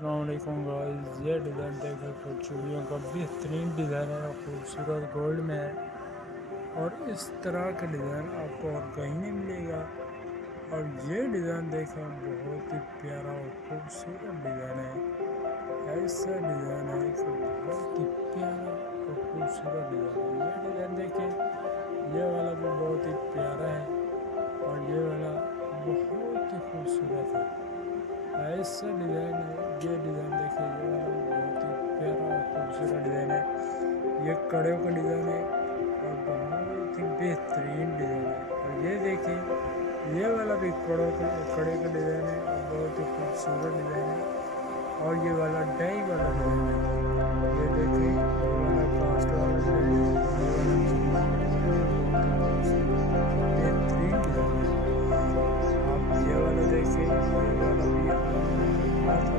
अस्सलाम वालेकुम गाइस। ये डिज़ाइन देखकर कुछ चूड़ियों का बेहतरीन डिज़ाइन है, खूबसूरत गोल्ड में है और इस तरह का डिज़ाइन आपको और कहीं नहीं मिलेगा। और ये डिज़ाइन देखें, बहुत ही प्यारा और खूबसूरत डिज़ाइन है। ऐसा डिज़ाइन है कि बहुत ही प्यारा और खूबसूरत डिज़ाइन है। ये डिज़ाइन देखें, ये वाला भी बहुत ही प्यारा है और ये वाला बहुत ही खूबसूरत है। ऐसा डिज़ाइन है। ये डिज़ाइन देखिए, ये वाला भी बहुत ही प्यारा और खूबसूरत डिज़ाइन है। ये कड़े का डिज़ाइन है और बहुत ही बेहतरीन डिज़ाइन है। और ये देखिए, ये वाला भी कड़े का डिज़ाइन है और बहुत ही खूबसूरत डिज़ाइन है। और ये वाला डाई वाला डिज़ाइन है। ये देखिए, ये वाला कास्ट वाला डिज़ाइन है, ये वाला चीनी का डिज़ाइन है, बहुत ही खूबसूरत बेहतरीन डिज़ाइन है। आप ये वाला देखिए, ये वाला भी हाथ